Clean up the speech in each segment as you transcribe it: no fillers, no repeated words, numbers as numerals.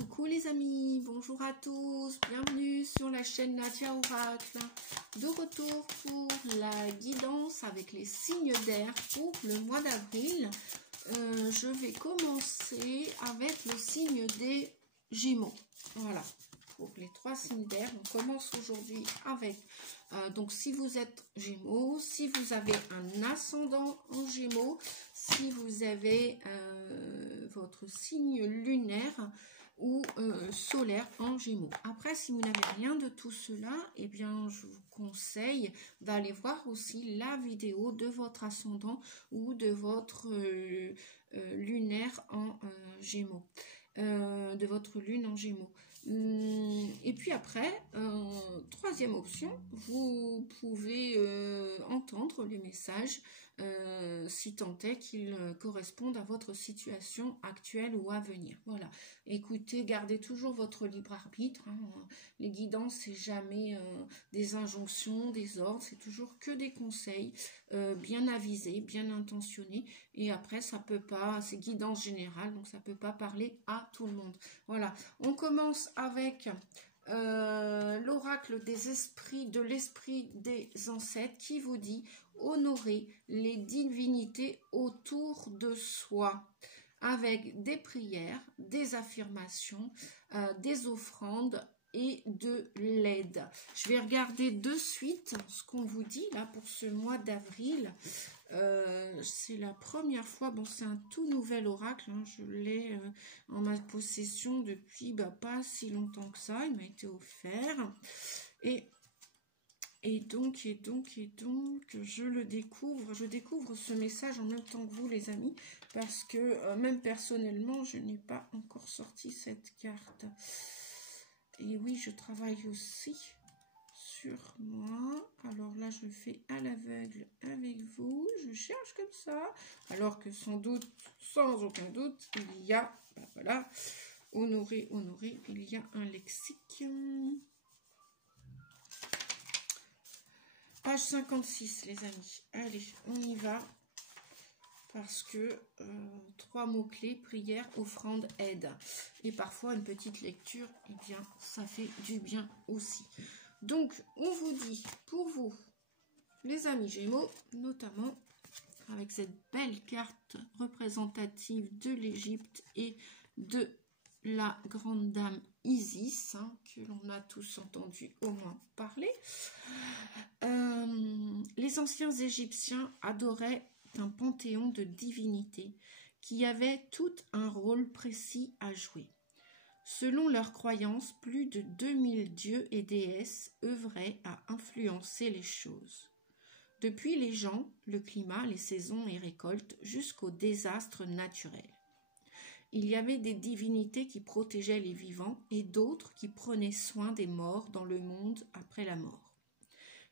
Coucou les amis, bonjour à tous, bienvenue sur la chaîne Nadia Oracle. De retour pour la guidance avec les signes d'air pour le mois d'avril. Je vais commencer avec le signe des Gémeaux. Voilà, pour les 3 signes d'air, on commence aujourd'hui avec, donc si vous êtes Gémeaux, si vous avez un ascendant en Gémeaux, si vous avez votre signe lunaire ou solaire en Gémeaux. Après, si vous n'avez rien de tout cela, eh bien, je vous conseille d'aller voir aussi la vidéo de votre ascendant ou de votre lunaire en Gémeaux, de votre lune en Gémeaux. Et puis après, troisième option, vous pouvez entendre les messages si tant est qu'ils correspondent à votre situation actuelle ou à venir. Voilà, écoutez, gardez toujours votre libre arbitre. Hein. Les guidances, c'est jamais des injonctions, des ordres, c'est toujours que des conseils bien avisés, bien intentionnés. Et après, ça peut pas, c'est guidance générale, donc ça peut pas parler à tout le monde. Voilà, on commence avec l'oracle des esprits, de l'esprit des ancêtres qui vous dit honorer les divinités autour de soi avec des prières, des affirmations, des offrandes et de l'aide. Je vais regarder de suite ce qu'on vous dit là pour ce mois d'avril. C'est la première fois, bon c'est un tout nouvel oracle, hein, je l'ai en ma possession depuis pas si longtemps que ça, il m'a été offert et donc je le découvre, je découvre ce message en même temps que vous les amis, parce que même personnellement je n'ai pas encore sorti cette carte. Et oui, je travaille aussi sur moi. Alors là, je fais à l'aveugle avec vous. Je cherche comme ça. Alors que sans doute, sans aucun doute, il y a, voilà, honorer, il y a un lexique. Page 56, les amis. Allez, on y va. Parce que 3 mots-clés, prière, offrande, aide. Et parfois, une petite lecture, eh bien, ça fait du bien aussi. Donc, on vous dit, pour vous, les amis Gémeaux, notamment, avec cette belle carte représentative de l'Égypte et de la grande dame Isis, hein, que l'on a tous entendu au moins parler. Les anciens Égyptiens adoraient un panthéon de divinités qui avaient tout un rôle précis à jouer. Selon leurs croyances, plus de 2000 dieux et déesses œuvraient à influencer les choses. Depuis les gens, le climat, les saisons et récoltes, jusqu'aux désastres naturels. Il y avait des divinités qui protégeaient les vivants et d'autres qui prenaient soin des morts dans le monde après la mort.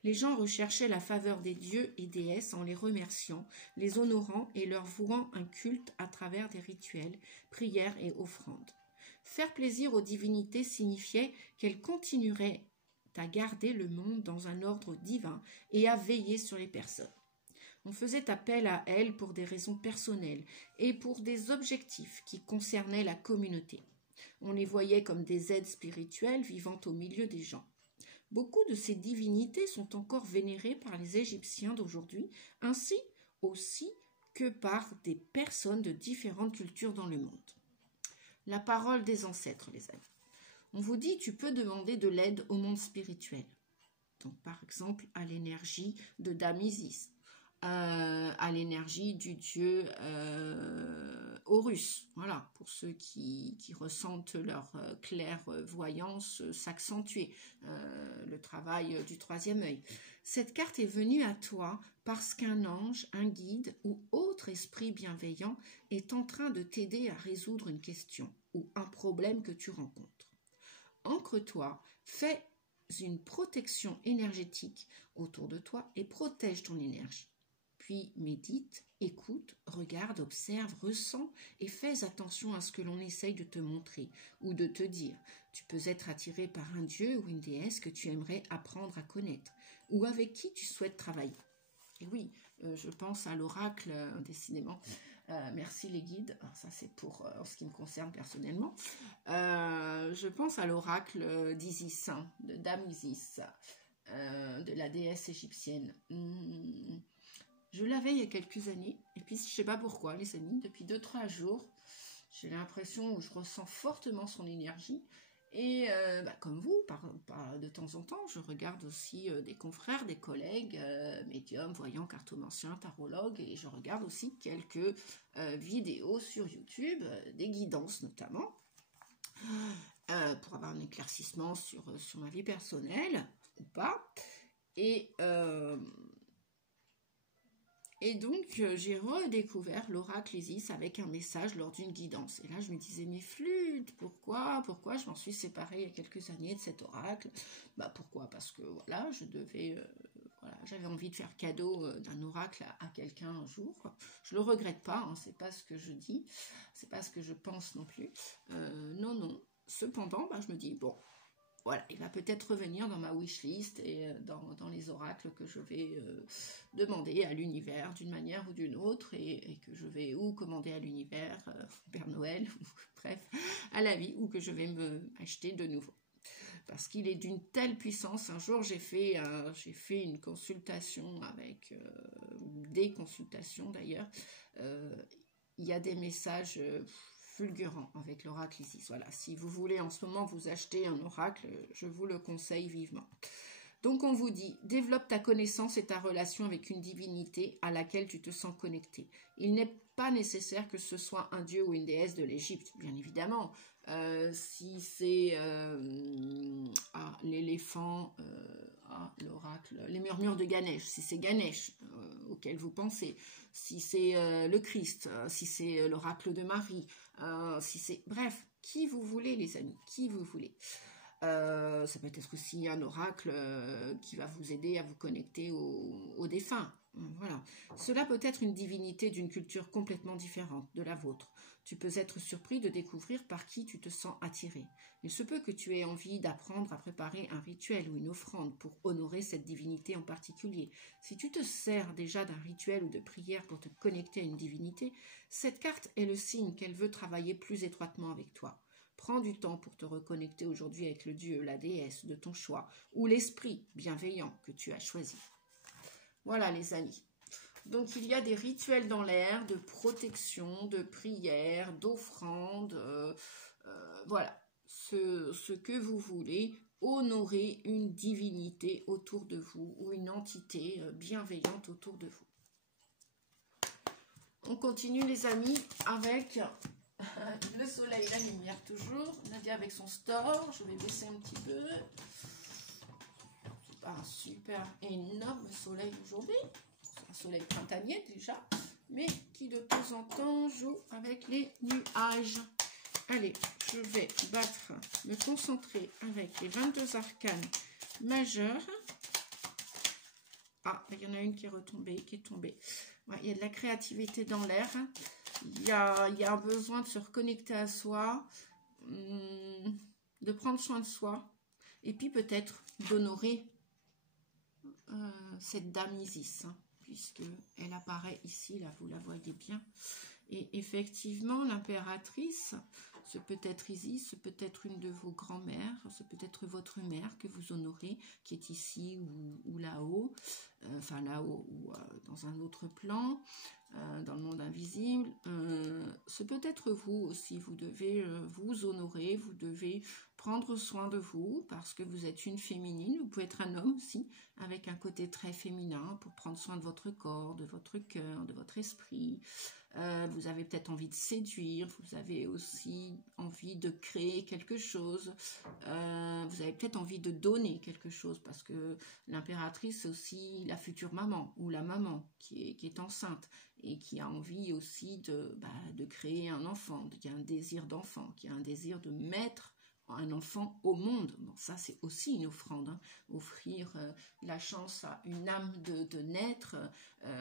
Les gens recherchaient la faveur des dieux et déesses en les remerciant, les honorant et leur vouant un culte à travers des rituels, prières et offrandes. Faire plaisir aux divinités signifiait qu'elles continueraient à garder le monde dans un ordre divin et à veiller sur les personnes. On faisait appel à elles pour des raisons personnelles et pour des objectifs qui concernaient la communauté. On les voyait comme des aides spirituelles vivant au milieu des gens. Beaucoup de ces divinités sont encore vénérées par les Égyptiens d'aujourd'hui, ainsi aussi que par des personnes de différentes cultures dans le monde. La parole des ancêtres, les amis. On vous dit, tu peux demander de l'aide au monde spirituel. Donc, par exemple, à l'énergie de Dame Isis, à l'énergie du dieu Horus. Voilà, pour ceux qui ressentent leur clairvoyance s'accentuer, le travail du 3e œil. Cette carte est venue à toi parce qu'un ange, un guide ou autre esprit bienveillant est en train de t'aider à résoudre une question ou un problème que tu rencontres. Ancre-toi, fais une protection énergétique autour de toi et protège ton énergie. Puis médite, écoute, regarde, observe, ressens et fais attention à ce que l'on essaye de te montrer ou de te dire. Tu peux être attiré par un dieu ou une déesse que tu aimerais apprendre à connaître ou avec qui tu souhaites travailler. Et oui, je pense à l'oracle, décidément. Merci les guides. Alors, ça, c'est pour en ce qui me concerne personnellement. Je pense à l'oracle d'Isis, hein, de Dame Isis, de la déesse égyptienne. Je l'avais il y a quelques années. Et puis, je ne sais pas pourquoi, les amis, depuis 2-3 jours, j'ai l'impression où je ressens fortement son énergie. Et comme vous, de temps en temps, je regarde aussi des confrères, des collègues, médiums, voyants, cartomanciens, tarologues, et je regarde aussi quelques vidéos sur YouTube, des guidances notamment, pour avoir un éclaircissement sur ma vie personnelle, ou pas. Et donc, j'ai redécouvert l'oracle Isis avec un message lors d'une guidance. Et là, je me disais, mais flûte, pourquoi je m'en suis séparée il y a quelques années de cet oracle? Pourquoi? Parce que voilà, j'avais envie de faire cadeau d'un oracle à quelqu'un un jour. Je le regrette pas, hein, c'est pas ce que je dis, c'est pas ce que je pense non plus. Non. Cependant, je me dis, bon, voilà, il va peut-être revenir dans ma wishlist et dans les oracles que je vais demander à l'univers d'une manière ou d'une autre et que je vais ou commander à l'univers, Père Noël, ou bref, à la vie, ou que je vais me acheter de nouveau. Parce qu'il est d'une telle puissance. Un jour, j'ai fait une consultation avec des consultations d'ailleurs. Il y a des messages fulgurant avec l'oracle Isis. Voilà, si vous voulez en ce moment vous acheter un oracle, je vous le conseille vivement. Donc on vous dit, développe ta connaissance et ta relation avec une divinité à laquelle tu te sens connecté. Il n'est pas nécessaire que ce soit un dieu ou une déesse de l'Égypte, bien évidemment. Si c'est l'éléphant, l'oracle, les murmures de Ganesh, si c'est Ganesh auquel vous pensez, si c'est le Christ, si c'est l'oracle de Marie, si c'est... Bref, qui vous voulez les amis, qui vous voulez. Ça peut être aussi un oracle qui va vous aider à vous connecter aux défunts. Voilà. Cela peut être une divinité d'une culture complètement différente de la vôtre. Tu peux être surpris de découvrir par qui tu te sens attiré. Il se peut que tu aies envie d'apprendre à préparer un rituel ou une offrande pour honorer cette divinité en particulier. Si tu te sers déjà d'un rituel ou de prière pour te connecter à une divinité, cette carte est le signe qu'elle veut travailler plus étroitement avec toi. Prends du temps pour te reconnecter aujourd'hui avec le dieu, la déesse de ton choix ou l'esprit bienveillant que tu as choisi. Voilà les amis. Donc il y a des rituels dans l'air de protection, de prière, d'offrande, voilà, ce que vous voulez, honorer une divinité autour de vous ou une entité bienveillante autour de vous. On continue les amis avec le soleil, la lumière toujours. Nadia avec son store, je vais baisser un petit peu. C'est pas un super énorme soleil aujourd'hui. Un soleil printanier déjà, mais qui de temps en temps joue avec les nuages. Allez, je vais me concentrer avec les 22 arcanes majeures. Ah, il y en a une qui est retombée, qui est tombée. Ouais, il y a de la créativité dans l'air. Il y a un besoin de se reconnecter à soi, de prendre soin de soi, et puis peut-être d'honorer cette dame Isis, hein, puisqu'elle apparaît ici, là vous la voyez bien. Et effectivement, l'impératrice, ce peut être Isis, ce peut être une de vos grand-mères, ce peut être votre mère que vous honorez, qui est ici ou là-haut, enfin là-haut ou dans un autre plan, dans le monde invisible. Ce peut être vous aussi, vous devez vous honorer, vous devez prendre soin de vous parce que vous êtes une féminine, vous pouvez être un homme aussi, avec un côté très féminin pour prendre soin de votre corps, de votre cœur, de votre esprit. Vous avez peut-être envie de séduire, vous avez aussi envie de créer quelque chose, vous avez peut-être envie de donner quelque chose parce que l'impératrice c'est aussi la future maman ou la maman qui est enceinte et qui a envie aussi de créer un enfant, qui a un désir d'enfant, qui a un désir de mettre un enfant au monde. Bon, ça c'est aussi une offrande, hein. Offrir la chance à une âme de naître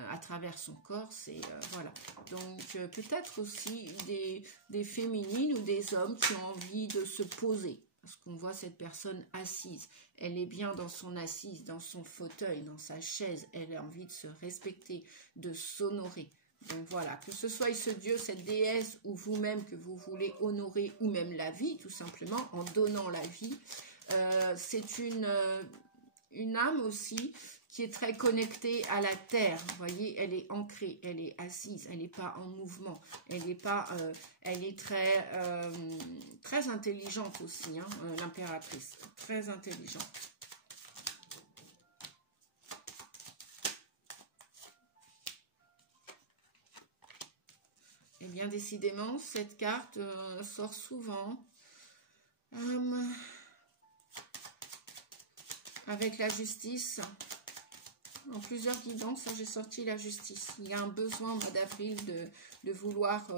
à travers son corps, c'est voilà. Donc peut-être aussi des féminines ou des hommes qui ont envie de se poser, parce qu'on voit cette personne assise, elle est bien dans son assise, dans son fauteuil, dans sa chaise, elle a envie de se respecter, de s'honorer. Donc voilà, que ce soit ce dieu, cette déesse ou vous-même que vous voulez honorer, ou même la vie, tout simplement, en donnant la vie. C'est une âme aussi qui est très connectée à la terre. Vous voyez, elle est ancrée, elle est assise, elle n'est pas en mouvement. Elle n'est pas, elle est très intelligente aussi, hein, l'impératrice, très intelligente. Et bien décidément, cette carte sort souvent avec la justice. En plusieurs guidances, j'ai sorti la justice. Il y a un besoin au mois d'avril de vouloir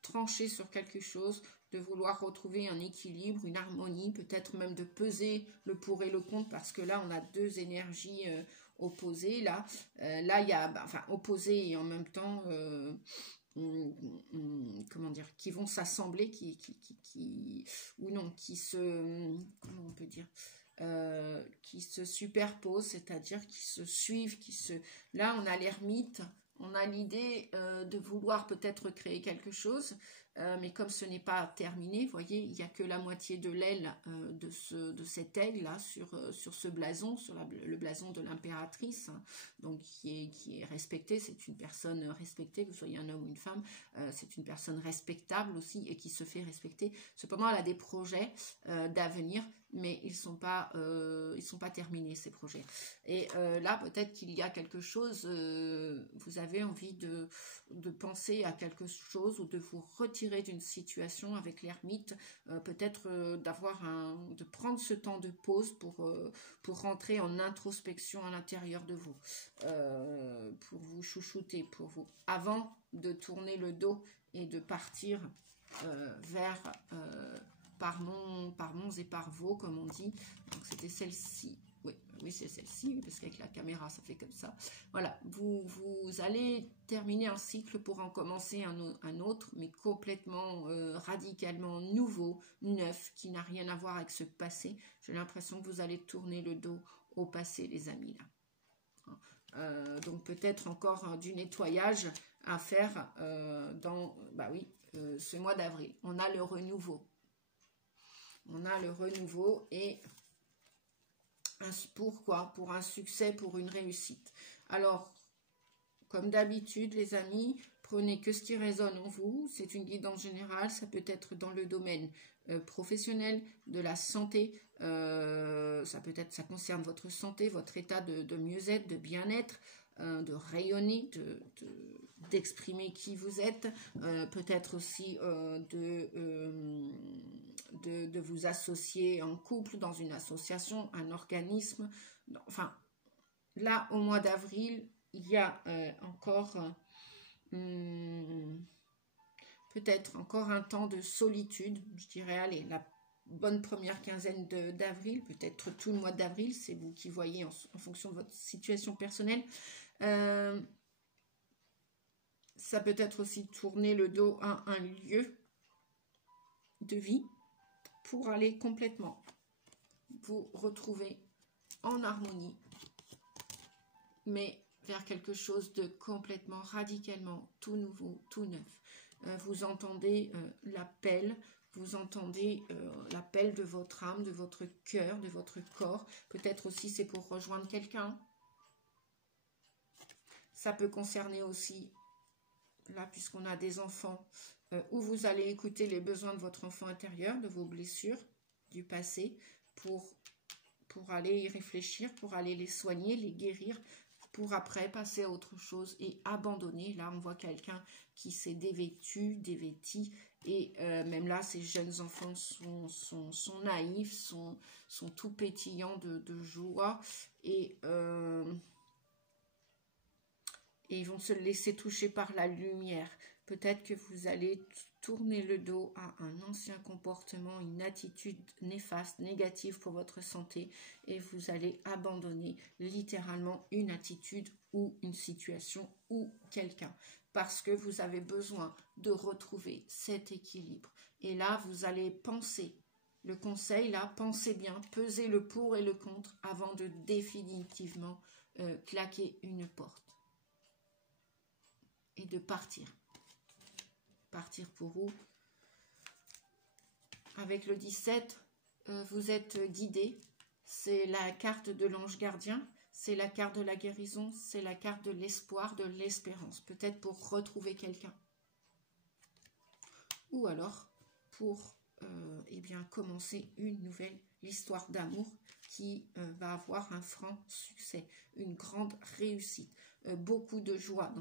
trancher sur quelque chose, de vouloir retrouver un équilibre, une harmonie, peut-être même de peser le pour et le contre, parce que là, on a deux énergies opposées. Là, il y a, enfin, opposées et en même temps... comment dire, qui vont s'assembler, ou non, qui se, comment on peut dire, qui se superposent, c'est-à-dire qui se suivent, là on a l'ermite, on a l'idée de vouloir peut-être créer quelque chose, mais comme ce n'est pas terminé, vous voyez, il n'y a que la moitié de l'aile de cet aigle là sur ce blason, sur le blason de l'impératrice, hein, donc qui est respectée. C'est une personne respectée, que vous soyez un homme ou une femme, c'est une personne respectable aussi et qui se fait respecter. Cependant, elle a des projets d'avenir, mais ils sont pas terminés, ces projets. Et là, peut-être qu'il y a quelque chose, vous avez envie de penser à quelque chose ou de vous retirer d'une situation avec l'ermite, peut-être de prendre ce temps de pause pour rentrer en introspection à l'intérieur de vous, pour vous chouchouter, avant de tourner le dos et de partir vers... par monts et par vaux, comme on dit. Donc c'était celle-ci. Oui, c'est celle-ci, parce qu'avec la caméra, ça fait comme ça. Voilà, vous allez terminer un cycle pour en commencer un autre, mais complètement, radicalement nouveau, neuf, qui n'a rien à voir avec ce passé. J'ai l'impression que vous allez tourner le dos au passé, les amis, là. Donc peut-être encore du nettoyage à faire dans, ce mois d'avril. On a le renouveau. On a le renouveau et pourquoi? Pour un succès, pour une réussite. Alors, comme d'habitude, les amis, prenez que ce qui résonne en vous. C'est une guidance générale. Ça peut être dans le domaine professionnel, de la santé. Ça concerne votre santé, votre état de mieux-être, de bien-être, de rayonner, d'exprimer qui vous êtes, peut-être aussi de vous associer en couple, dans une association, un organisme. Enfin, là, au mois d'avril, il y a encore peut-être encore un temps de solitude, je dirais, allez, la bonne première quinzaine d'avril, peut-être tout le mois d'avril, c'est vous qui voyez en fonction de votre situation personnelle. Ça peut être aussi tourner le dos à un lieu de vie pour aller complètement vous retrouver en harmonie, mais vers quelque chose de complètement, radicalement tout nouveau, tout neuf. Vous entendez l'appel, vous entendez l'appel de votre âme, de votre cœur, de votre corps. Peut-être aussi c'est pour rejoindre quelqu'un. Ça peut concerner aussi, là puisqu'on a des enfants, où vous allez écouter les besoins de votre enfant intérieur, de vos blessures du passé, pour aller y réfléchir, pour aller les soigner, les guérir, pour après passer à autre chose et abandonner. Là, on voit quelqu'un qui s'est dévêti, et même là, ces jeunes enfants sont naïfs, sont tout pétillants de joie, et ils vont se laisser toucher par la lumière. Peut-être que vous allez tourner le dos à un ancien comportement, une attitude néfaste, négative pour votre santé, et vous allez abandonner littéralement une attitude ou une situation ou quelqu'un, parce que vous avez besoin de retrouver cet équilibre. Et là, vous allez penser, le conseil là, pensez bien, pesez le pour et le contre avant de définitivement claquer une porte. et de partir. Partir pour où? Avec le 17, vous êtes guidé. C'est la carte de l'ange gardien, c'est la carte de la guérison, c'est la carte de l'espoir, de l'espérance. Peut-être pour retrouver quelqu'un. Ou alors pour eh bien, commencer une nouvelle histoire d'amour qui va avoir un franc succès, une grande réussite, beaucoup de joie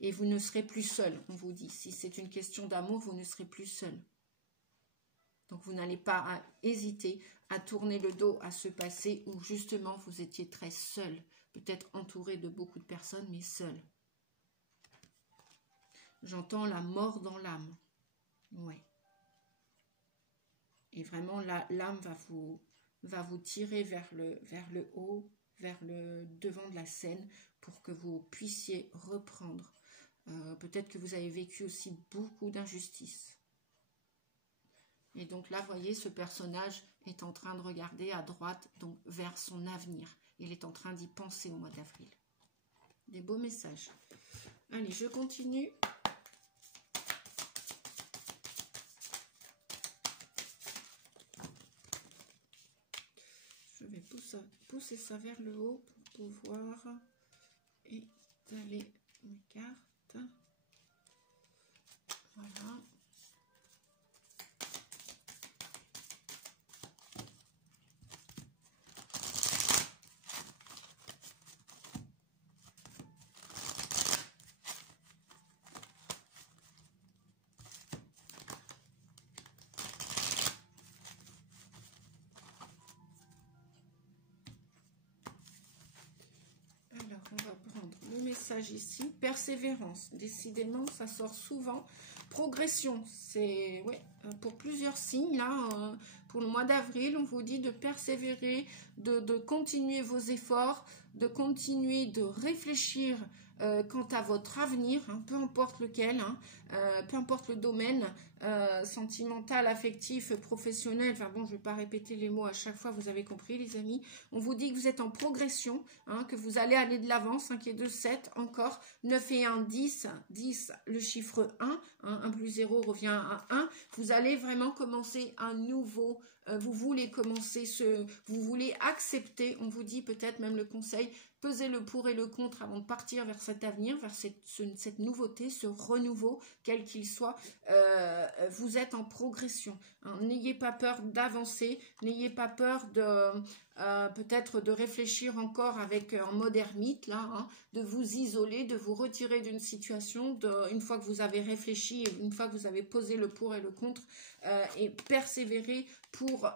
et vous ne serez plus seul, on vous dit. Si c'est une question d'amour, vous ne serez plus seul. Donc vous n'allez pas hésiter à tourner le dos à ce passé où justement vous étiez très seul, peut-être entouré de beaucoup de personnes, mais seul. J'entends la mort dans l'âme. Ouais. Et vraiment, l'âme va vous tirer vers le haut, vers le devant de la scène pour que vous puissiez reprendre. Peut-être que vous avez vécu aussi beaucoup d'injustices. Et donc là, vous voyez, ce personnage est en train de regarder à droite, donc vers son avenir. Il est en train d'y penser au mois d'avril. Des beaux messages. Allez, je continue. Je vais pousser ça vers le haut pour pouvoir étaler mes cartes. Voilà. On va prendre le message ici. Persévérance. Décidément, ça sort souvent. Progression. C'est pour plusieurs signes. Là, pour le mois d'avril, on vous dit de persévérer, de continuer vos efforts, de continuer de réfléchir quant à votre avenir, hein, peu importe lequel, hein, peu importe le domaine, sentimental, affectif, professionnel. Enfin bon, je ne vais pas répéter les mots à chaque fois, vous avez compris les amis. On vous dit que vous êtes en progression, hein, que vous allez aller de l'avant. 5 et 2, 7, encore 9 et 1, 10, 10, le chiffre 1, hein, 1 plus 0 revient à 1. Vous allez vraiment commencer un nouveau, vous voulez commencer vous voulez accepter, on vous dit peut-être même le conseil, pesez le pour et le contre avant de partir vers cet avenir, vers cette nouveauté, ce renouveau, quel qu'il soit. Vous êtes en progression. Hein. N'ayez pas peur d'avancer, n'ayez pas peur peut-être de réfléchir encore en mode ermite, là, hein, de vous isoler, de vous retirer d'une situation, une fois que vous avez réfléchi, une fois que vous avez posé le pour et le contre, et persévérer pour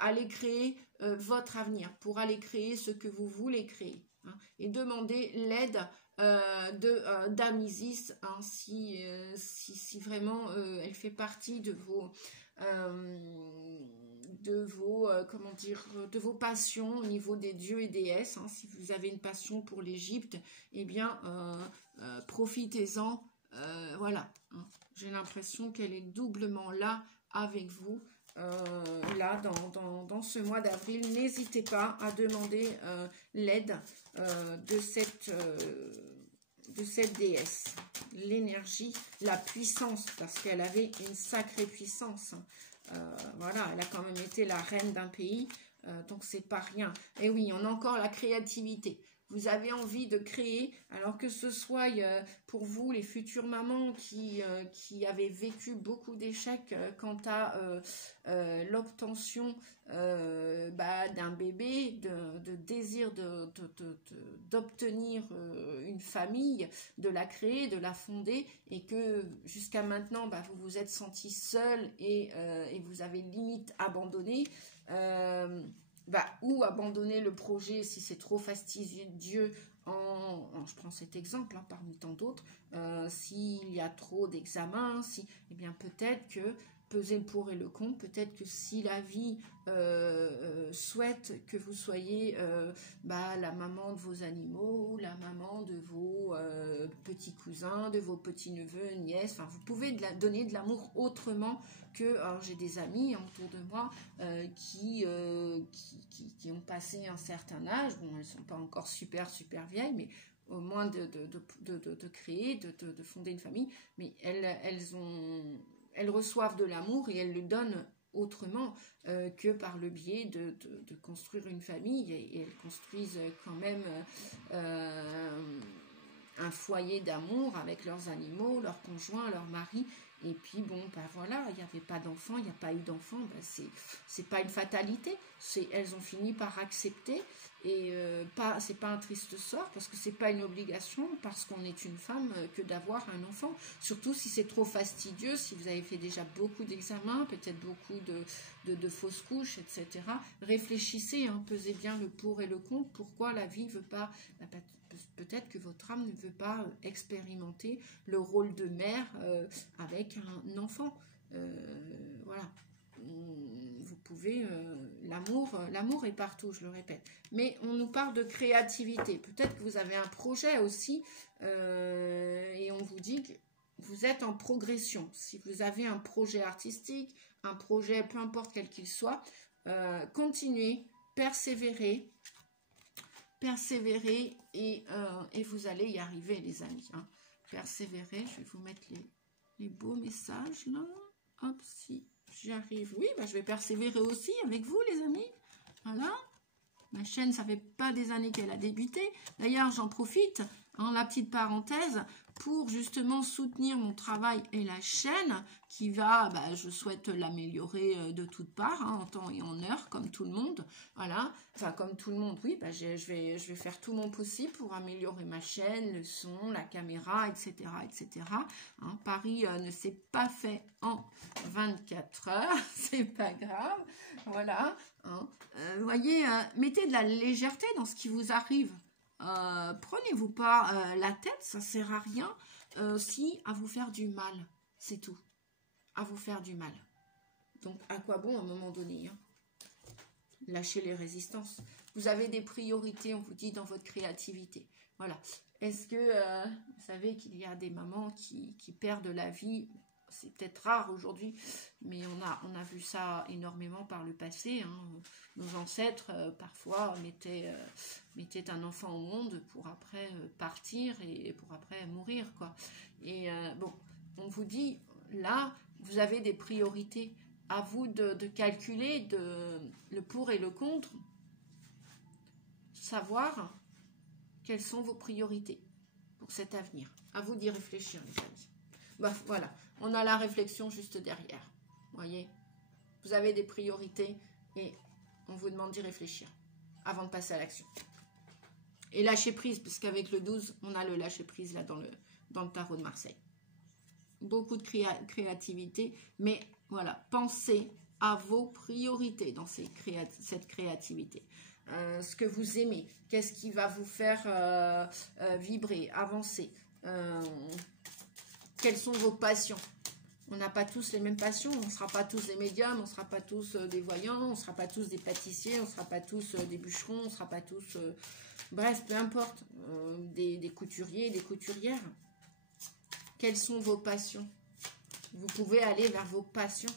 aller créer votre avenir, pour aller créer ce que vous voulez créer. Hein, et demander l'aide d'Amisis, hein, si vraiment elle fait partie de vos passions au niveau des dieux et déesses. Hein, si vous avez une passion pour l'Égypte, eh bien profitez-en. Voilà, hein. J'ai l'impression qu'elle est doublement là avec vous. Là, dans ce mois d'avril, n'hésitez pas à demander l'aide de cette déesse, l'énergie, la puissance, parce qu'elle avait une sacrée puissance. Voilà, elle a quand même été la reine d'un pays, donc c'est pas rien. Et oui, on a encore la créativité. Vous avez envie de créer, alors que ce soit pour vous, les futures mamans qui avaient vécu beaucoup d'échecs quant à l'obtention d'un bébé, de désir d'obtenir une famille, de la créer, de la fonder, et que jusqu'à maintenant, vous vous êtes senti seul et vous avez limite abandonné. Ou abandonner le projet si c'est trop fastidieux, je prends cet exemple hein, parmi tant d'autres, s'il y a trop d'examens, eh bien peut-être que peser le pour et le contre, peut-être que si la vie souhaite que vous soyez la maman de vos animaux, la maman de vos petits cousins, de vos petits-neveux, nièces, enfin vous pouvez donner de l'amour autrement que, alors j'ai des amis autour de moi qui ont passé un certain âge, bon elles sont pas encore super vieilles, mais au moins de créer, de fonder une famille, mais elles reçoivent de l'amour et elles le donnent autrement que par le biais de construire une famille, et elles construisent quand même un foyer d'amour avec leurs animaux, leurs conjoints, leurs maris. Et puis bon, ben voilà, il n'y avait pas d'enfants, il n'y a pas eu d'enfants, ben c'est pas une fatalité, elles ont fini par accepter, et c'est pas un triste sort, parce que c'est pas une obligation, parce qu'on est une femme, que d'avoir un enfant, surtout si c'est trop fastidieux, si vous avez fait déjà beaucoup d'examens, peut-être beaucoup de fausses couches, etc. Réfléchissez, hein, pesez bien le pour et le contre, pourquoi la vie ne veut pas, peut-être que votre âme ne veut pas expérimenter le rôle de mère avec un enfant. Voilà. Vous pouvez... l'amour est partout, je le répète. Mais on nous parle de créativité. Peut-être que vous avez un projet aussi et on vous dit que vous êtes en progression. Si vous avez un projet artistique, un projet, peu importe quel qu'il soit, continuez, persévérez et vous allez y arriver, les amis. Hein. Persévérez, je vais vous mettre les beaux messages là. Hop, si j'y arrive. Oui, bah, je vais persévérer aussi avec vous, les amis. Voilà. Ma chaîne, ça fait pas des années qu'elle a débuté. D'ailleurs, j'en profite, hein, la petite parenthèse, pour justement soutenir mon travail et la chaîne qui va, je souhaite l'améliorer de toutes parts, hein, en temps et en heure, comme tout le monde. Voilà, enfin comme tout le monde, oui, je vais faire tout mon possible pour améliorer ma chaîne, le son, la caméra, etc. etc. Hein, Paris ne s'est pas fait en 24 heures, c'est pas grave, voilà. Hein. Voyez, mettez de la légèreté dans ce qui vous arrive. Prenez-vous pas la tête, ça sert à rien, si à vous faire du mal, c'est tout, à vous faire du mal. Donc à quoi bon à un moment donné, hein? Lâchez les résistances. Vous avez des priorités, on vous dit, dans votre créativité. Voilà. Est-ce que vous savez qu'il y a des mamans qui perdent la vie? C'est peut-être rare aujourd'hui, mais on a vu ça énormément par le passé. Hein. Nos ancêtres, parfois, mettaient un enfant au monde pour après partir et pour après mourir, quoi. Et bon, on vous dit, là, vous avez des priorités. À vous de calculer le pour et le contre, savoir quelles sont vos priorités pour cet avenir. À vous d'y réfléchir, les amis. Voilà, on a la réflexion juste derrière. Voyez, vous avez des priorités et on vous demande d'y réfléchir avant de passer à l'action. Et lâcher prise, parce qu'avec le 12, on a le lâcher prise là dans le tarot de Marseille. Beaucoup de créativité, mais voilà, pensez à vos priorités dans cette créativité. Ce que vous aimez, qu'est-ce qui va vous faire vibrer, avancer, quelles sont vos passions. On n'a pas tous les mêmes passions, on ne sera pas tous des médiums, on ne sera pas tous des voyants, on ne sera pas tous des pâtissiers, on ne sera pas tous des bûcherons, on ne sera pas tous, bref, peu importe, des couturiers, des couturières. Quelles sont vos passions? Vous pouvez aller vers vos passions.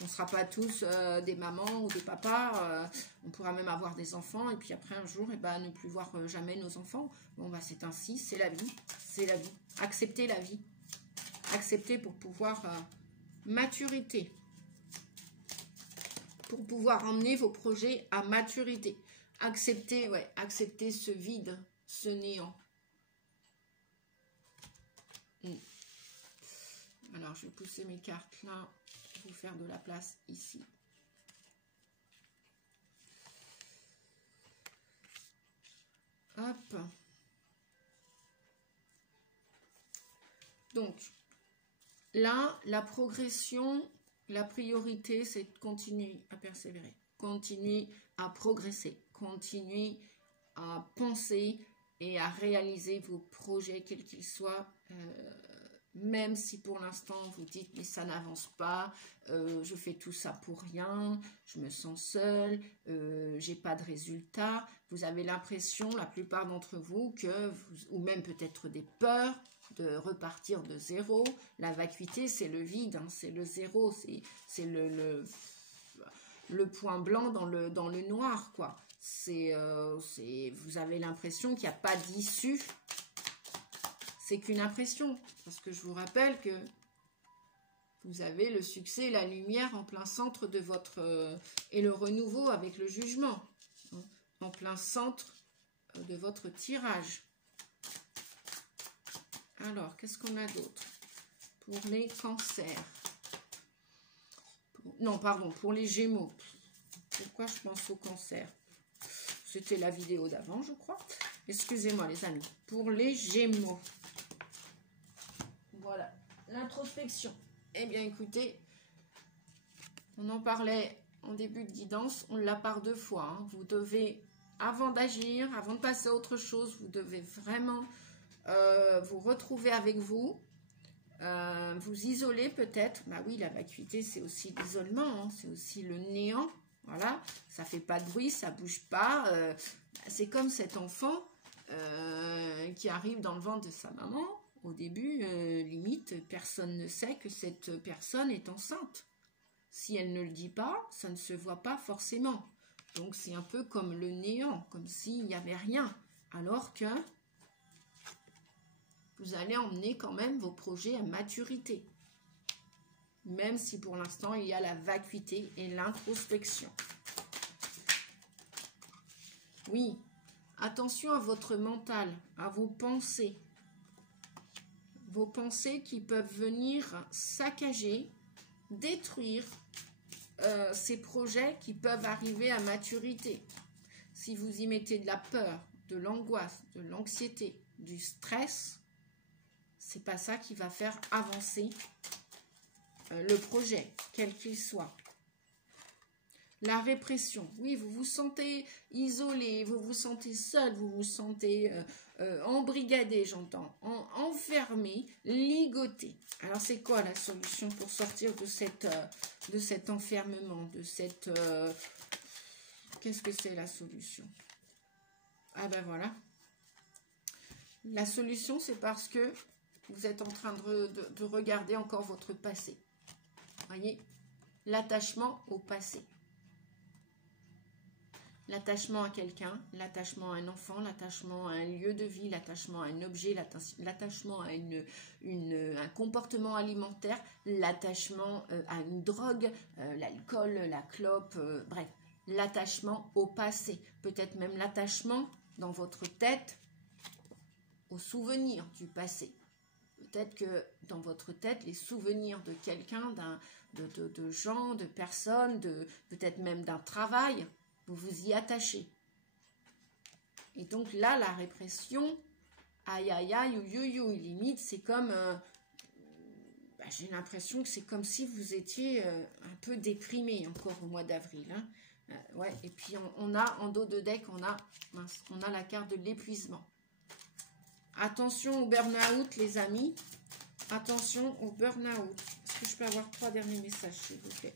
On ne sera pas tous des mamans ou des papas. On pourra même avoir des enfants. Et puis après, un jour, ne plus voir jamais nos enfants. Bon, c'est ainsi. C'est la vie. C'est la vie. Acceptez la vie. Acceptez pour pouvoir... maturité. Pour pouvoir emmener vos projets à maturité. Acceptez, acceptez ce vide, ce néant. Alors, je vais pousser mes cartes là, pour vous faire de la place ici. Hop. Donc, là, la progression, la priorité, c'est de continuer à persévérer. Continuer à progresser. Continuer à penser et à réaliser vos projets, quels qu'ils soient, même si pour l'instant vous dites mais ça n'avance pas, je fais tout ça pour rien, je me sens seule, j'ai pas de résultat. Vous avez l'impression, la plupart d'entre vous, ou même peut-être des peurs, de repartir de zéro. La vacuité, c'est le vide, hein, c'est le zéro, c'est le point blanc dans le noir, quoi. Vous avez l'impression qu'il n'y a pas d'issue c'est qu'une impression. Parce que je vous rappelle que vous avez le succès et la lumière en plein centre de votre... et le renouveau avec le jugement. Hein, en plein centre de votre tirage. Alors, qu'est-ce qu'on a d'autre? Pour les cancers. Non, pardon, pour les gémeaux. Pourquoi je pense au cancer? C'était la vidéo d'avant, je crois. Excusez-moi, les amis. Pour les gémeaux. Voilà, l'introspection. Eh bien, écoutez, on en parlait en début de guidance. On l'a par 2 fois. Hein. Vous devez, avant d'agir, avant de passer à autre chose, vous devez vraiment vous retrouver avec vous. Vous isoler peut-être. Bah oui, la vacuité, c'est aussi l'isolement. Hein. C'est aussi le néant. Voilà, ça fait pas de bruit, ça bouge pas. C'est comme cet enfant qui arrive dans le ventre de sa maman. Au début, limite, personne ne sait que cette personne est enceinte. Si elle ne le dit pas, ça ne se voit pas forcément. Donc, c'est un peu comme le néant, comme s'il n'y avait rien. Alors que vous allez emmener quand même vos projets à maturité. Même si pour l'instant, il y a la vacuité et l'introspection. Oui, attention à votre mental, à vos pensées. Vos pensées qui peuvent venir saccager, détruire ces projets qui peuvent arriver à maturité. Si vous y mettez de la peur, de l'angoisse, de l'anxiété, du stress, c'est pas ça qui va faire avancer le projet, quel qu'il soit. La répression, oui, vous vous sentez isolé, vous vous sentez seul, vous vous sentez embrigadé, j'entends, enfermé, ligoté. Alors, c'est quoi la solution pour sortir de cet enfermement, de cette... Qu'est-ce que c'est la solution? Ah ben voilà. La solution, c'est parce que vous êtes en train de regarder encore votre passé. Voyez, l'attachement au passé. L'attachement à quelqu'un, l'attachement à un enfant, l'attachement à un lieu de vie, l'attachement à un objet, l'attachement à un comportement alimentaire, l'attachement à une drogue, l'alcool, la clope, bref, l'attachement au passé. Peut-être même l'attachement dans votre tête aux souvenirs du passé. Peut-être que dans votre tête, les souvenirs de quelqu'un, de gens, de personnes, peut-être même d'un travail, vous vous y attachez. Et donc là, la répression, aïe, aïe, aïe, limite, c'est comme... j'ai l'impression que c'est comme si vous étiez un peu déprimé encore au mois d'avril. Hein. Ouais, et puis on a, en dos de deck, on a la carte de l'épuisement. Attention au burn-out, les amis. Attention au burn-out. Est-ce que je peux avoir 3 derniers messages, s'il vous plaît?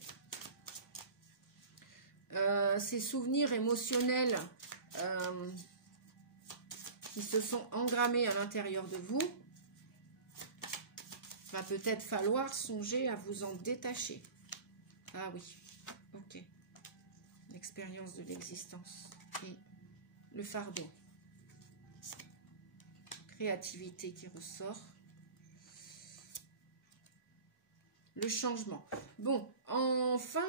Ces souvenirs émotionnels qui se sont engrammés à l'intérieur de vous, va peut-être falloir songer à vous en détacher. Ah oui, ok. L'expérience de l'existence et le fardeau. Créativité qui ressort. Le changement. Bon, en fin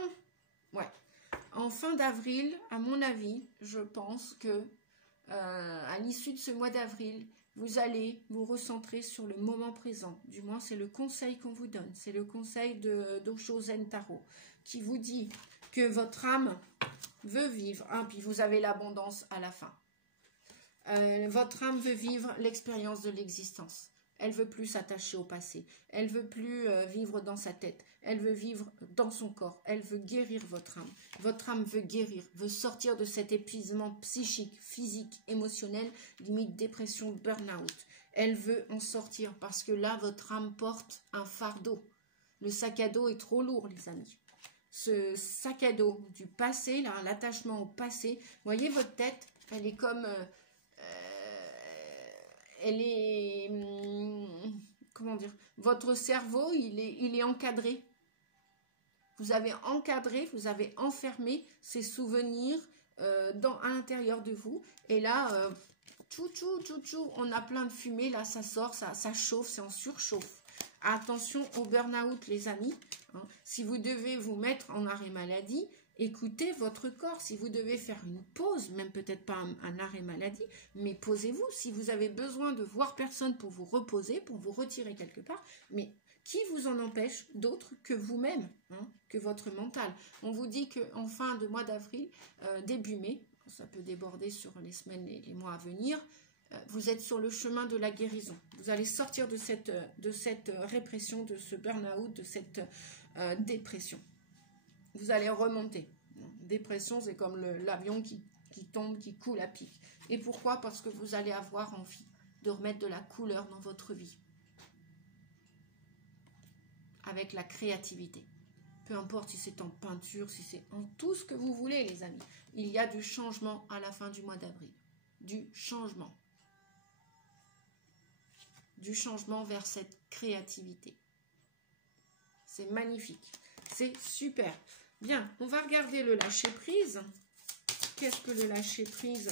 d'avril, à mon avis, je pense que à l'issue de ce mois d'avril, vous allez vous recentrer sur le moment présent. Du moins, c'est le conseil qu'on vous donne. C'est le conseil d'Osho Zen Tarot qui vous dit que votre âme veut vivre. Hein, puis vous avez l'abondance à la fin. Votre âme veut vivre l'expérience de l'existence. Elle veut plus s'attacher au passé. Elle veut plus vivre dans sa tête. Elle veut vivre dans son corps. Elle veut guérir votre âme. Votre âme veut guérir, veut sortir de cet épuisement psychique, physique, émotionnel, limite dépression, burn-out. Elle veut en sortir parce que là, votre âme porte un fardeau. Le sac à dos est trop lourd, les amis. Ce sac à dos du passé, là, l'attachement au passé, voyez votre tête, elle est comme... elle est... comment dire? Votre cerveau, il est encadré. Vous avez encadré, vous avez enfermé ces souvenirs à l'intérieur de vous. Et là, On a plein de fumée, là, ça sort, ça chauffe, c'est en surchauffe. Attention au burn-out, les amis. Hein. Si vous devez vous mettre en arrêt maladie, écoutez votre corps. Si vous devez faire une pause, même peut-être pas un arrêt maladie, mais posez-vous. Si vous avez besoin de voir personne pour vous reposer, pour vous retirer quelque part, mais qui vous en empêche d'autre que vous-même, hein, que votre mental. On vous dit qu'en fin de mois d'avril, début mai, ça peut déborder sur les semaines et les mois à venir, vous êtes sur le chemin de la guérison. Vous allez sortir de cette répression, de ce burn-out, de cette dépression. Vous allez remonter. Dépression, c'est comme l'avion qui tombe, qui coule à pic. Et pourquoi? Parce que vous allez avoir envie de remettre de la couleur dans votre vie. Avec la créativité. Peu importe si c'est en peinture, si c'est en tout ce que vous voulez, les amis. Il y a du changement à la fin du mois d'avril. Du changement. Du changement vers cette créativité. C'est magnifique. C'est super. Bien, on va regarder le lâcher-prise. Qu'est-ce que le lâcher-prise?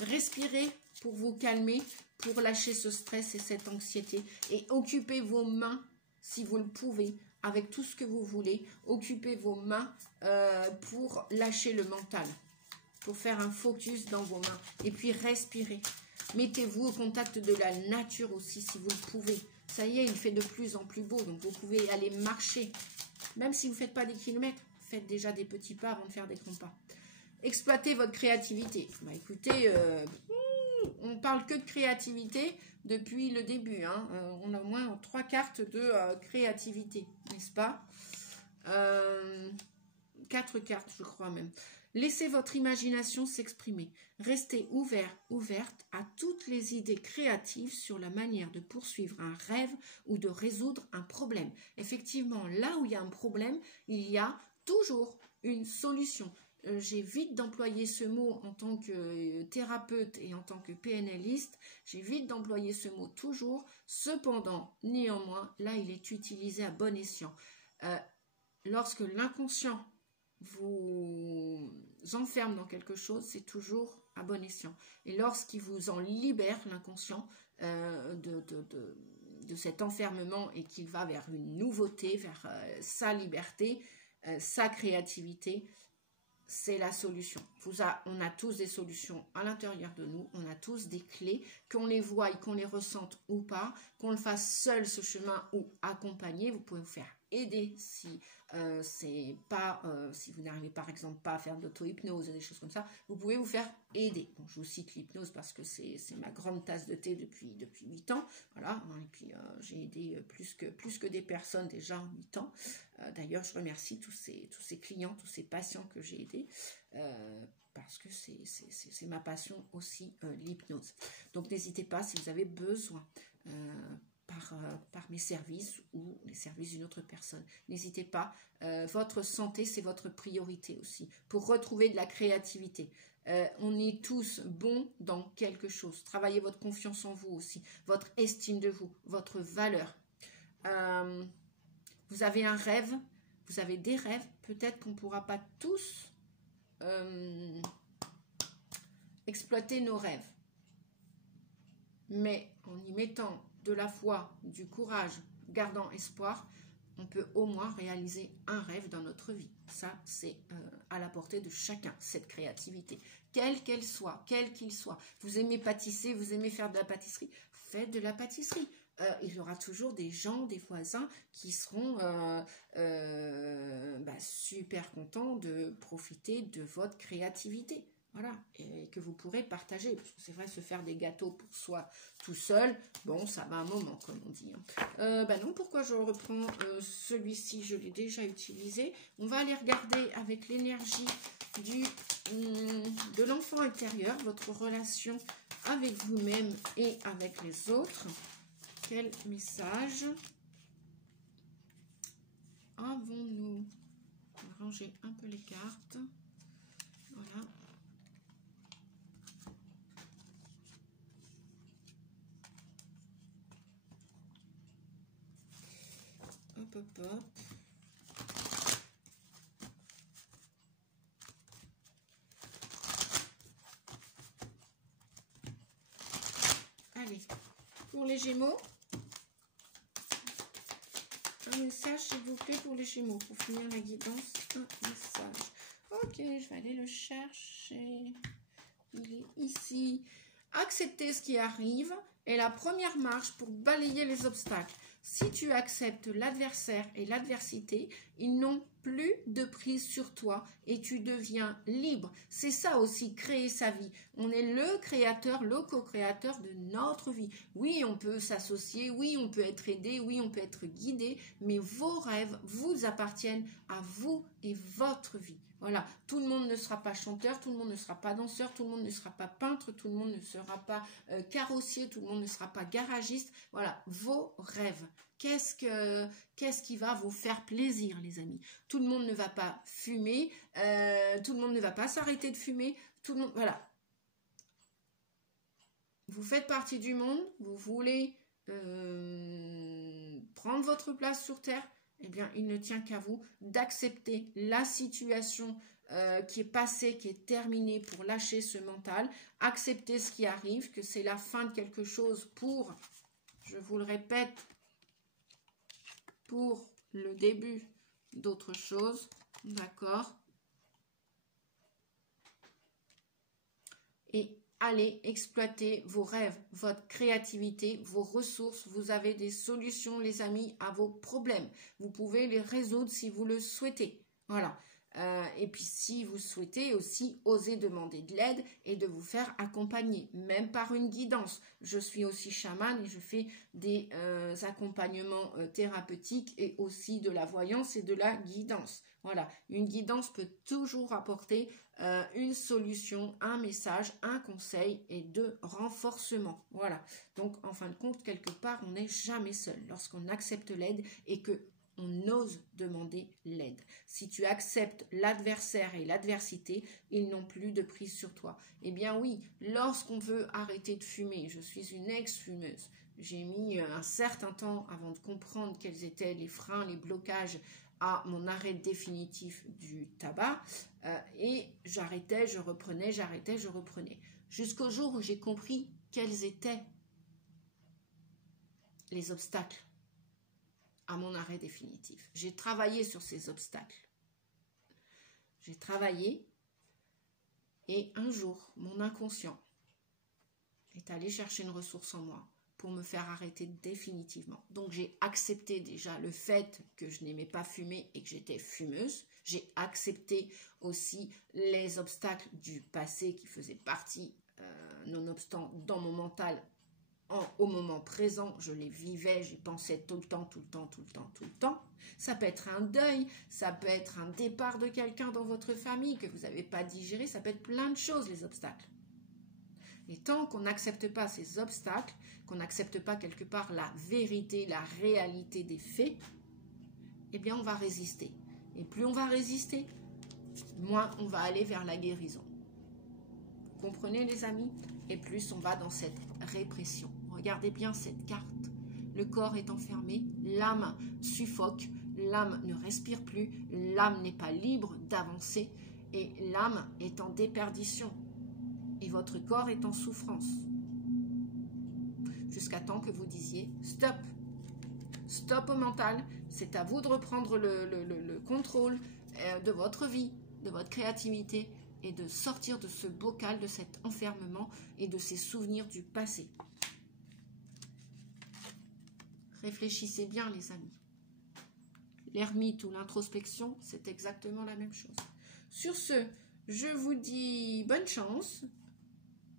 Respirez pour vous calmer, pour lâcher ce stress et cette anxiété. Et occupez vos mains, si vous le pouvez, avec tout ce que vous voulez. Occupez vos mains pour lâcher le mental. Pour faire un focus dans vos mains. Et puis respirez. Mettez-vous au contact de la nature aussi, si vous le pouvez. Ça y est, il fait de plus en plus beau, donc vous pouvez aller marcher. Même si vous ne faites pas des kilomètres, faites déjà des petits pas avant de faire des grands pas. Exploitez votre créativité. Bah, écoutez, on parle que de créativité depuis le début. Hein. On a au moins 3 cartes de créativité, n'est-ce pas 4 cartes, je crois même. Laissez votre imagination s'exprimer. Restez ouvert, ouverte à toutes les idées créatives sur la manière de poursuivre un rêve ou de résoudre un problème. Effectivement, là où il y a un problème, il y a toujours une solution. J'évite d'employer ce mot en tant que thérapeute et en tant que PNListe. J'évite d'employer ce mot toujours. Cependant, néanmoins, là, il est utilisé à bon escient. Lorsque l'inconscient vous enferme dans quelque chose, c'est toujours à bon escient. Et lorsqu'il vous en libère, l'inconscient, de cet enfermement et qu'il va vers une nouveauté, vers sa liberté, sa créativité, c'est la solution. On a tous des solutions à l'intérieur de nous, on a tous des clés, qu'on les voie, qu'on les ressente ou pas, qu'on le fasse seul ce chemin ou accompagné. Vous pouvez vous faire aider si si vous n'arrivez par exemple pas à faire de l'auto-hypnose, des choses comme ça, vous pouvez vous faire aider. Bon, je vous cite l'hypnose parce que c'est ma grande tasse de thé depuis 8 ans. Voilà, et puis j'ai aidé plus que des personnes déjà en 8 ans. D'ailleurs, je remercie tous ces clients, tous ces patients que j'ai aidés, parce que c'est ma passion aussi, l'hypnose. Donc n'hésitez pas si vous avez besoin par mes services ou les services d'une autre personne. N'hésitez pas, votre santé, c'est votre priorité aussi, pour retrouver de la créativité. On est tous bons dans quelque chose. Travaillez votre confiance en vous aussi, votre estime de vous, votre valeur. Vous avez un rêve, vous avez des rêves, peut-être qu'on ne pourra pas tous exploiter nos rêves. Mais en y mettant de la foi, du courage, gardant espoir, on peut au moins réaliser un rêve dans notre vie. Ça, c'est à la portée de chacun, cette créativité. Quelle qu'elle soit, quel qu'il soit. Vous aimez pâtisser, vous aimez faire de la pâtisserie, faites de la pâtisserie. Il y aura toujours des gens, des voisins qui seront super contents de profiter de votre créativité. Voilà, et que vous pourrez partager, parce que c'est vrai, se faire des gâteaux pour soi tout seul, bon, ça va un moment, comme on dit. Non, pourquoi je reprends celui-ci, je l'ai déjà utilisé. On va aller regarder avec l'énergie de l'enfant intérieur, votre relation avec vous-même et avec les autres. Quel message avons-nous? On va ranger un peu les cartes. Voilà. Hop, hop, hop. pour les Gémeaux. Un message, s'il vous plaît, pour les Gémeaux. Pour finir la guidance, un message. Ok, je vais aller le chercher. Il est ici. Accepter ce qui arrive est la première marche pour balayer les obstacles. Si tu acceptes l'adversaire et l'adversité, ils n'ont plus de prise sur toi et tu deviens libre. C'est ça aussi, créer sa vie. On est le créateur, le co-créateur de notre vie. Oui, on peut s'associer, oui, on peut être aidé, oui, on peut être guidé, mais vos rêves vous appartiennent à vous et votre vie. Voilà, tout le monde ne sera pas chanteur, tout le monde ne sera pas danseur, tout le monde ne sera pas peintre, tout le monde ne sera pas carrossier, tout le monde ne sera pas garagiste. Voilà, vos rêves. Qu'est-ce qui va vous faire plaisir, les amis? Tout le monde ne va pas fumer, tout le monde ne va pas s'arrêter de fumer, tout le monde, voilà. Vous faites partie du monde, vous voulez prendre votre place sur Terre, eh bien, il ne tient qu'à vous d'accepter la situation qui est passée, qui est terminée pour lâcher ce mental, accepter ce qui arrive, que c'est la fin de quelque chose pour, je vous le répète, pour le début d'autre chose, d'accord? Et allez exploiter vos rêves, votre créativité, vos ressources. Vous avez des solutions, les amis, à vos problèmes. Vous pouvez les résoudre si vous le souhaitez. Voilà. Et puis, si vous souhaitez aussi, oser demander de l'aide et de vous faire accompagner, même par une guidance. Je suis aussi chamane et je fais des accompagnements thérapeutiques et aussi de la voyance et de la guidance. Voilà, une guidance peut toujours apporter une solution, un message, un conseil et de renforcement. Voilà, donc en fin de compte, quelque part, on n'est jamais seul lorsqu'on accepte l'aide et que on ose demander l'aide. Si tu acceptes l'adversaire et l'adversité, ils n'ont plus de prise sur toi. Eh bien oui, lorsqu'on veut arrêter de fumer, je suis une ex-fumeuse. J'ai mis un certain temps avant de comprendre quels étaient les freins, les blocages à mon arrêt définitif du tabac. Et j'arrêtais, je reprenais, j'arrêtais, je reprenais. Jusqu'au jour où j'ai compris quels étaient les obstacles à mon arrêt définitif. J'ai travaillé sur ces obstacles. J'ai travaillé et un jour, mon inconscient est allé chercher une ressource en moi pour me faire arrêter définitivement. Donc j'ai accepté déjà le fait que je n'aimais pas fumer et que j'étais fumeuse. J'ai accepté aussi les obstacles du passé qui faisaient partie, nonobstant, dans mon mental. Au moment présent, je les vivais, j'y pensais tout le temps, tout le temps, tout le temps, tout le temps. Ça peut être un deuil, ça peut être un départ de quelqu'un dans votre famille que vous n'avez pas digéré, ça peut être plein de choses, les obstacles. Et tant qu'on n'accepte pas ces obstacles, qu'on n'accepte pas quelque part la vérité, la réalité des faits, eh bien on va résister. Et plus on va résister, moins on va aller vers la guérison. Vous comprenez, les amis? Et plus on va dans cette répression. Regardez bien cette carte. Le corps est enfermé, l'âme suffoque, l'âme ne respire plus, l'âme n'est pas libre d'avancer et l'âme est en déperdition. Et votre corps est en souffrance. Jusqu'à temps que vous disiez stop. Stop au mental. C'est à vous de reprendre le contrôle de votre vie, de votre créativité et de sortir de ce bocal, de cet enfermement et de ces souvenirs du passé. Réfléchissez bien, les amis. L'ermite ou l'introspection, c'est exactement la même chose. Sur ce, je vous dis bonne chance.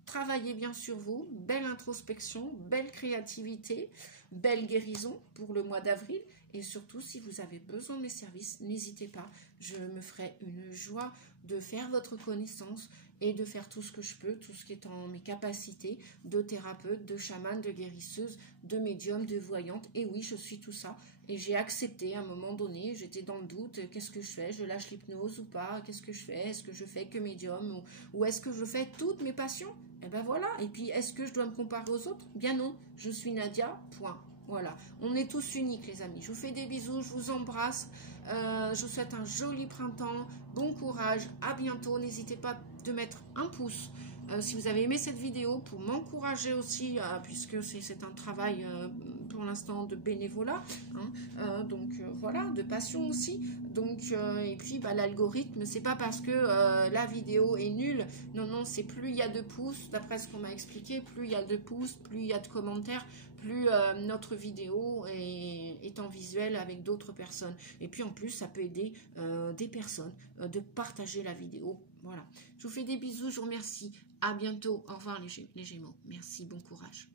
Travaillez bien sur vous. Belle introspection, belle créativité, belle guérison pour le mois d'avril. Et surtout, si vous avez besoin de mes services, n'hésitez pas. Je me ferai une joie de faire votre connaissance et de faire tout ce que je peux, tout ce qui est en mes capacités de thérapeute, de chamane, de guérisseuse, de médium, de voyante. Et oui, je suis tout ça. Et j'ai accepté à un moment donné, j'étais dans le doute, qu'est-ce que je fais? Je lâche l'hypnose ou pas? Qu'est-ce que je fais? Est-ce que je fais que médium ou est-ce que je fais toutes mes passions? Et ben voilà. Et puis, est-ce que je dois me comparer aux autres? Bien non. Je suis Nadia, point. Voilà, on est tous uniques, les amis. Je vous fais des bisous, je vous embrasse. Je vous souhaite un joli printemps. Bon courage, à bientôt. N'hésitez pas de mettre un pouce si vous avez aimé cette vidéo, pour m'encourager aussi, puisque c'est un travail pour l'instant de bénévolat, hein, donc voilà, de passion aussi. Donc, et puis l'algorithme, c'est pas parce que la vidéo est nulle, non, c'est plus il y a de pouces, d'après ce qu'on m'a expliqué, plus il y a de pouces, plus il y a de commentaires, plus notre vidéo est en visuel avec d'autres personnes. Et puis en plus, ça peut aider des personnes de partager la vidéo. Voilà. Je vous fais des bisous, je vous remercie. À bientôt. Au revoir les Gémeaux. Merci, bon courage.